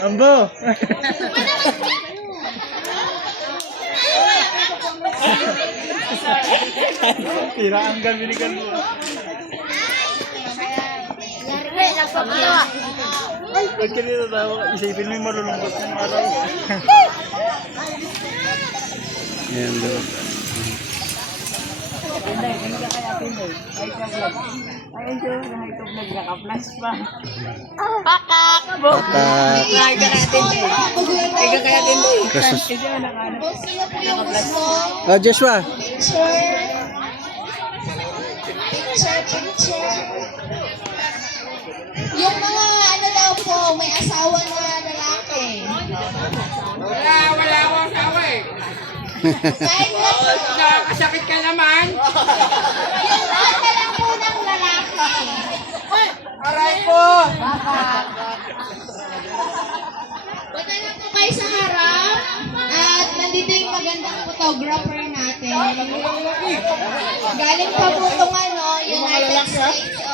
Ambo! Tira ang gabi ni Kalbo. Huwag ka nito daw. Isipin mo yung malulungkot ng araw. Ayan daw. Ah, Joshua. Yung mga ano daw po, may asawa na lalaki. Wala akong asawa eh. Kahit na po, Nakakasakit ka naman. yung lahat na lang po ng lalaki. Aray po. Punta na po kayo sa harap. At nandito yung magandang photographer natin. Galing pa po itong ano, United States